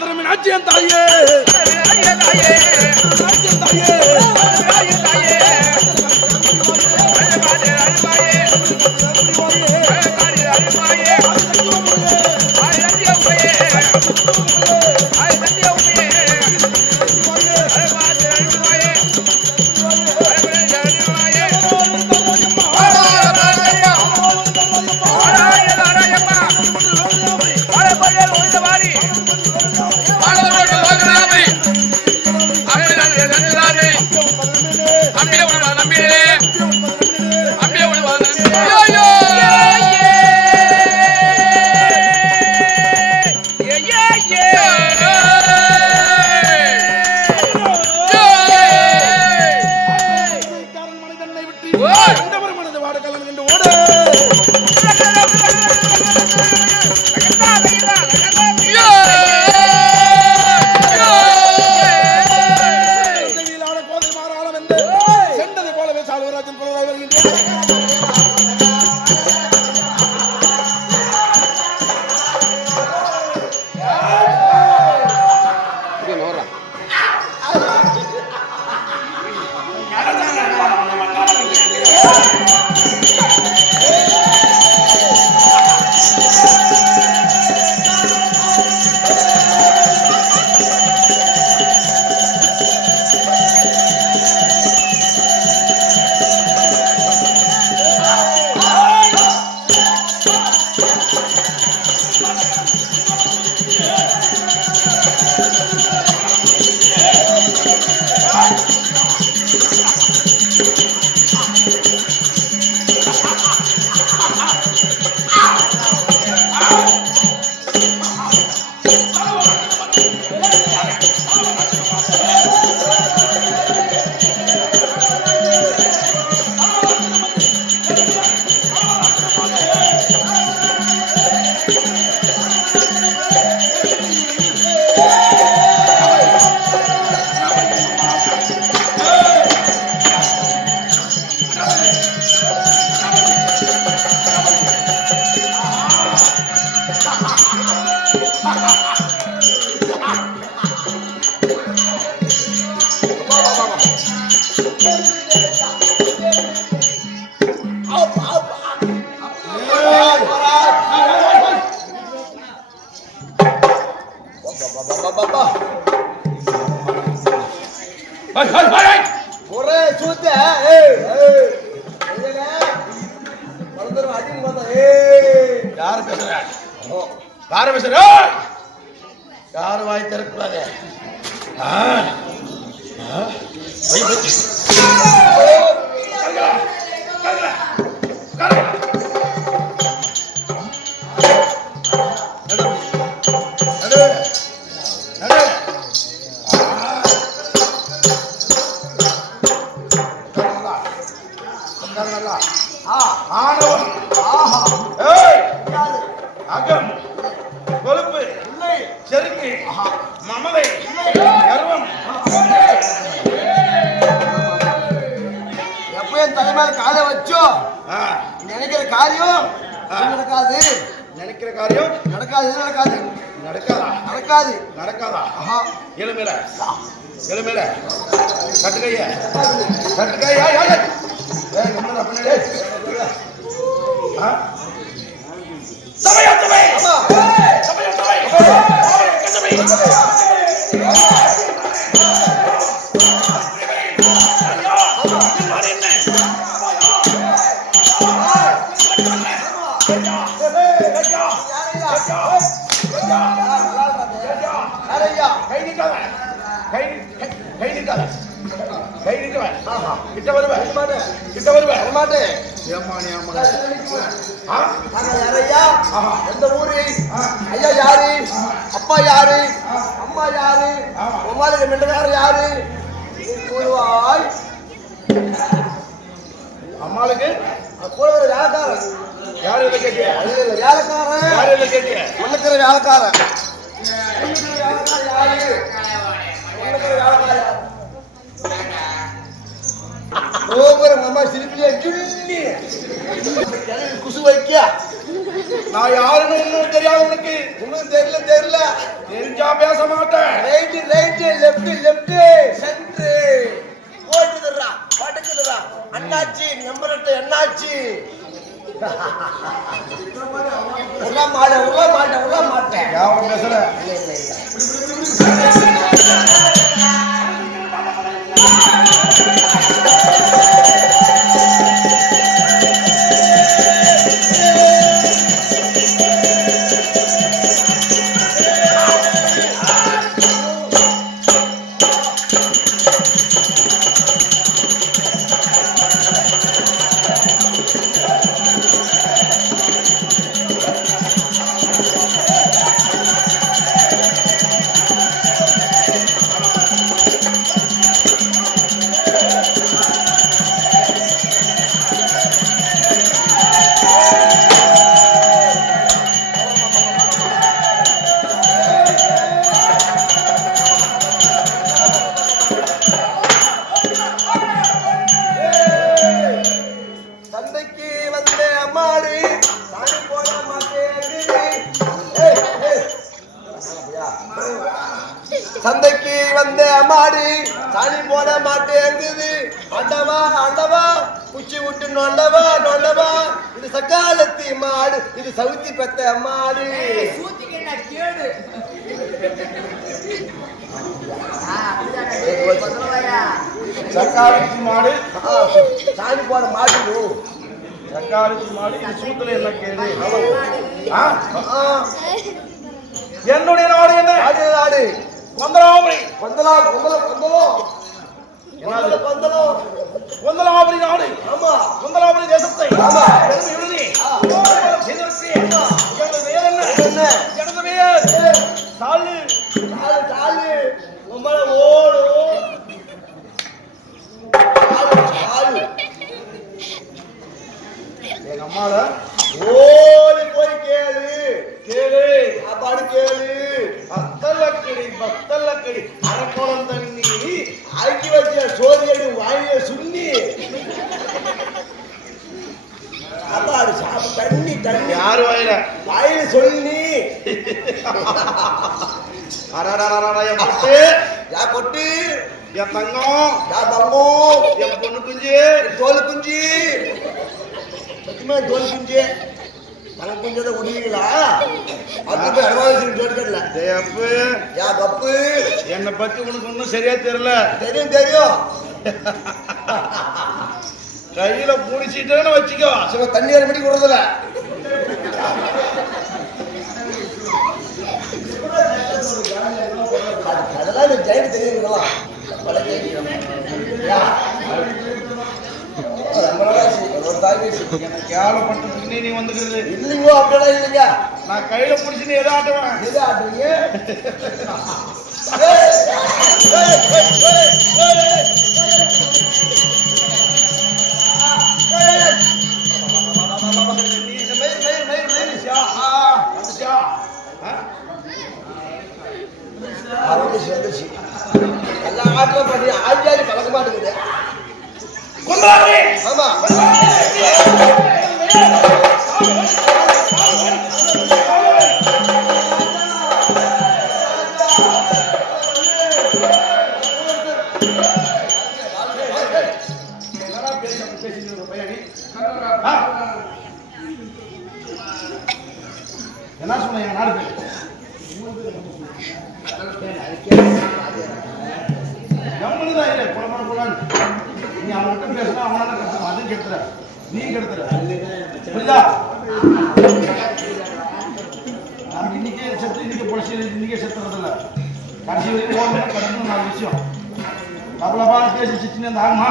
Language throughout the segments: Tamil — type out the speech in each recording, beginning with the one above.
மதுரை மீனாட்சியன் தாயே யாரு வாய் திறக்கூடாது. அகம் கொழுப்பு செருக்கு மமதை கர்வம் எப்பயும் தலைமையில காலை வச்சோ நினைக்கிற காரியம் நடக்காது. நினைக்கிற காரியம் நடக்காது. நடக்காது. நடக்காதா? நடக்காது. நடக்காதா? எலுமையில எலுமையில கட்டுக்கைய கட்டுக்கையா சமயம் சமயம் சமயம் கிட்ட வருவேன் எந்த ஊரு, ஐயா யாரு, அப்பா யாரு, அம்மா யாரு, உமாளுக்கு மிண்டகாரர் யாரு கூறுவாய். அம்மாளுக்கு கூட வேலைக்காரன் யாரு கேட்க வேலைக்காரன் யாரு கேட்க உன்னுக்கிற வேலைக்காரன் அம்மா சிரிப்பிலே குசு வைக்க நான் யாருன்னு ஒன்னும் தெரியாது. உனக்கு ஒன்னும் தெரியல தெரிஞ்சா பேச பேச மாட்டேன். Right right left left centre ஓடுதுடா படுக்குதுடா அண்ணாச்சி நம்பர்ட்ட என்னாச்சு உள்ள மாட்டேன் யாரும் பேசல. சந்தைக்கு வந்த மாடு சாணி போட மாட்டேங்குது ஆண்டவா ஆண்டவா குச்சி விட்டு நொண்டவா இது சக்காலத்தி மாடு இது சவுத்தி பெத்த மாடு சக்காலத்தி மாடு சாணி போட மாடு சக்காலத்தி மாடு இது சூத்துல என்ன கேடு? என்னுடைய நாடு என்ன? நாடு கொந்தலாபுரி. கொந்தலாபுரி நாடு. ஆமா கொந்தலாபுரி தேசத்தை ஆமா எழுதி எனது பெயர் என்ன? எனது பெயர் சாலு. ரொம்ப ஓடும் எங்க அம்மால ஓடி போய் கேளு சாப்பாடு கேளு. பத்தலக்கடி அரக்கோளம் தண்ணி அரைக்கி வச்ச சோதியடி வாயில சுண்ணி சாப்பாடு தண்ணி யாரு வாயில சொல்லி என் பொட்டு, யா கொட்டு என் தங்கம், யா தங்கம் என் பொண்ணு குஞ்சு, தோல் குஞ்சு சத்தியமா தோல் குஞ்சு தலை குஞ்சதை உடிவீங்களா அது அடவாசி கேட்கல ஜெயப்பு. யா கப்பு என்னை பத்தி உனக்கு ஒன்னும் சரியா தெரியல. தெரியும் கையில புடிச்சிட்டேன்னு வச்சுக்கோ. சில தண்ணீர் மணி கொடுறதுல அதெல்லாம் இந்த ஜெயிட்டு தெரியுங்களா கேவலப்பட்டதுக்கு நீ வந்துக்கிறது இல்லைங்கோ அப்படியெல்லாம் இல்லைங்க. நான் கையில புடிச்சுன்னு எதை ஆட்டுவேன்? எது ஆட்டுறீங்க? எல்லா ஆட்டிலும் பண்ணி ஆஞ்சாடி பழக்க மாட்டேங்குது. ஆமா என்ன சொன்ன எங்க நாடு கம்முனுதான் இல்லை போலான்னு நீ அவன்கிட்ட பேசினா அவனால கெடுத்துறான். அதுவும் கெடுத்துற நீ கெடுத்துற புரியுதா? நம்ம இன்னைக்கே செத்து இன்னைக்கு பொழிச்சு இன்னைக்கே செத்துறதில்ல. கடைசி வரைக்கும் போகணும் கடந்து 4 விஷயம் அவ்வளோபான பேசி சிச்சுன்னு அந்த ஆகுமா?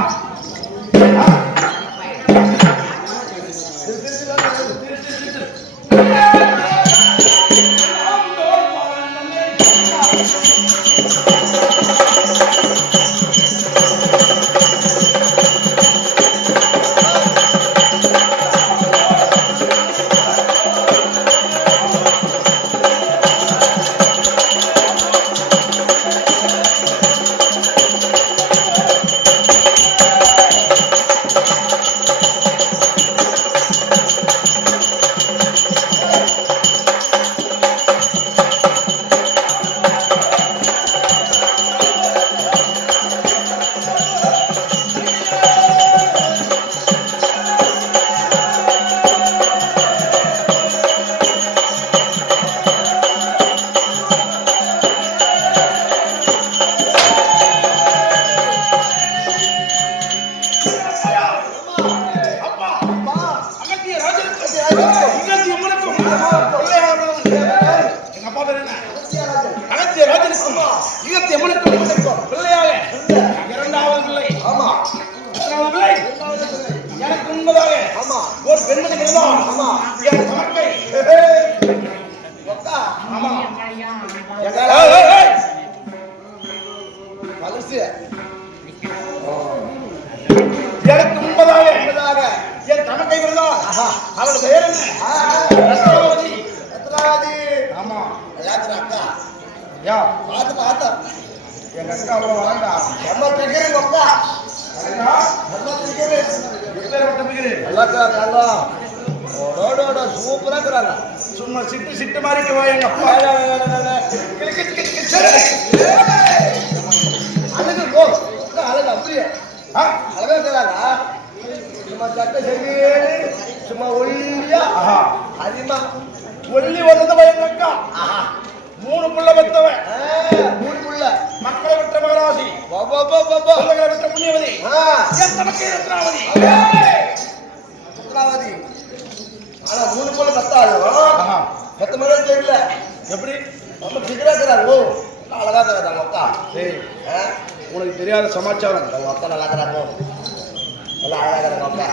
ஈகத்தை எம்மனுக்கு பிள்ளையாக இரண்டாவது பிள்ளை. ஆமா எத்தனாவது பிள்ளை? எனக்கு உண்மைதாக ஆமா ஒரு பெண்மணி இருந்தால் ஆமா என் கணக்கை அக்கா ஆமா மனசு எனக்கு உண்மைதாக என் கணக்கை இருந்தால் அவள் பெயர் என்ன? ரத்னாவதி. ரத்னாவதி ஆமா எல்லாத்துக்கும் அக்கா யா பார்த்து பார்த்தா எங்க அக்கா அவ்வளவு வராண்டா. நம்ம பிகரு அக்கா அக்கா நம்ம பிகரு எப்பேற்பட்ட பிகிரு? எல்லாக்கா நல்லா ஓடோட சூப்பரா இருக்கிறாங்க சும்மா சிட்டு மாதிரி வா எங்க அப்பா. அழகு போ அழகு அப்படியே ஆ? அழகா இருக்கிறாங்க சும்மா சட்டை செஞ்சு சும்மா ஒல்லியா ஆஹா. அதிகமா ஒல்லி வளர்ந்தவ எங்க அக்கா. ஆஹா 3 புள்ள பெத்தவன். மூணுக்குள்ள மக்களை விட்ட மகராசி, பிள்ளைகளை விட்ட புண்ணியவதி, என் தமக்கை ரத்னாவதி. ரத்னாவதி ஆனா மூணுக்குள்ள பத்தாது ஆஹா. பத்து மணி தெரியல எப்படி? நம்ம சிகரா இருக்கிறாங்க ஓ நல்லா அழகா இருக்கிறாங்க அக்கா டேய், உனக்கு தெரியாத சமாச்சாரம். அவங்க அக்கா நல்லா இருக்கிறாங்க நல்லா அழகா இருக்கிறாங்க அக்கா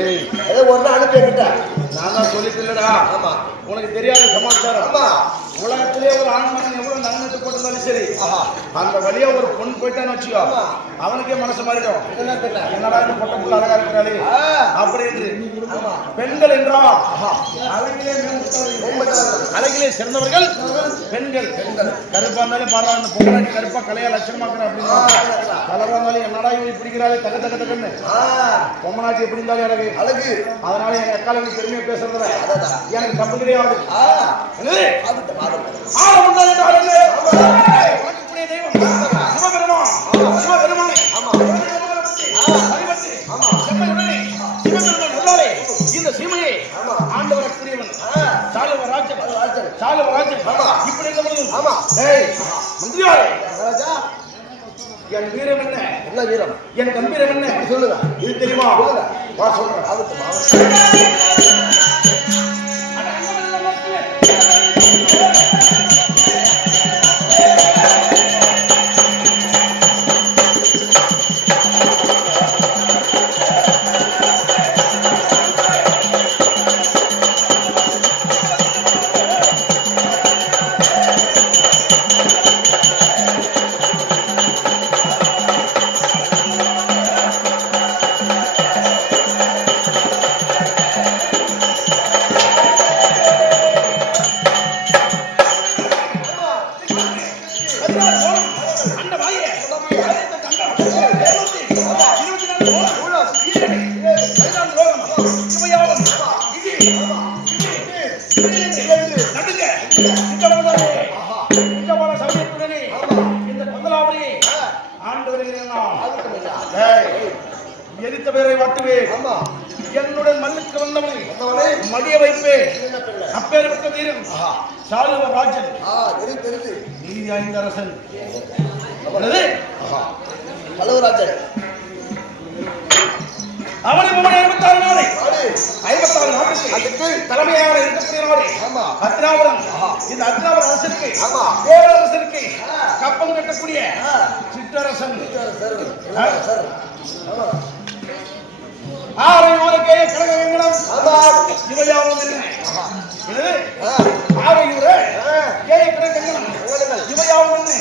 ஏய், ஏதோ ஒரு நாள் அனுப்பி விட்டேன் நான் தான் சொல்லிட்டு இல்லடா. ஆமா உனக்கு தெரியாத சமாச்சாரம். ஆமா உலகத்திலே ஒரு ஆண் மகன் எவ்வளவு நன்மைத்து போட்டிருந்தாலும் சரி, ஆஹா அந்த வழியா ஒரு பொண்ணு போயிட்டான்னு வச்சுக்கோ, ஆமா. அவனுக்கே மனசு மாறிடும். என்ன கேட்ட என்னடா இந்த பொட்ட புள்ள அழகா இருக்கிறாளே அப்படி என்று. ஆமா பெண்கள் என்றால் ஆஹா அழகிலே மிகவும் ரொம்ப நல்லா. அழகிலே சிறந்தவர்கள் பெண்கள். கருப்பா இருந்தாலும் பாரா அந்த பொங்கலாட்டி கருப்பா கலையா லட்சணமாக்குறா அப்படின்னா, கலரா இருந்தாலும் என்னடா இவங்க பிடிக்கிறாளே தக தக தகன்னு, பொம்மநாட்டி எப்படி இருந்தாலும் அழகு. அழகு அதனால எங்க அக்கால எனக்கு பெருமையா பேசுறதுல அதான் எனக்கு தப்பு கிடையாது. என்னது? ஆபத்து மாதம் ஆள முன்னாடி என்றால் என்ன? வணக்கக்கூடிய தெய்வம் சிவபெருமான். சிவபெருமானே. ஆமா வழிபட்டு செம்மையுடனே சிவபெருமான் அருளாலே இந்த சீமையை ஆமா ஆண்டவரக்கூடியவன் சாலுவராஜன். ராஜன் சாலுவராஜன். ஆமா. இப்படி இருந்த பொழுது ஆமா ஏய் மந்திரியாரே, ராஜா என் வீரம் என்ன? என்ன வீரம் என் கம்பீரம் என்ன? சொல்லுங்க இது தெரியுமா? சொல்லுங்க. வா சொல்றேன். ஆபத்து மாதம் அந்த வாயே எரித்த பேரை வாட்டுவேன். ஆமா என்னுடன் மண்ணுக்கு வந்தவனை மடிய வைப்பேன். அப்பேற்பட்ட வீரன் சாலுவராஜன். தெரியுது நீதி ஐந்து அரசன். என்னது? கலவராஜன் அவனை 56 நாளை ஆடு 56 நாட்டுக்கு அதுக்கு தலைமையாக இருக்கக்கூடிய நாடு ஆமா அத்தினாபுரம். இந்த அத்தினாபுரம் அரசருக்கு ஆமா பேரரசருக்கு கப்பம் கட்டக்கூடிய சிற்றரசன். சார் சார் ஆமா ஆரை ஊருக்கே கழக வெங்கடம். ஆமா இவையாவும் என்ன? ஆ ஆரை ஊரே ஆ கழக வெங்கடம். இவையாவும் என்ன?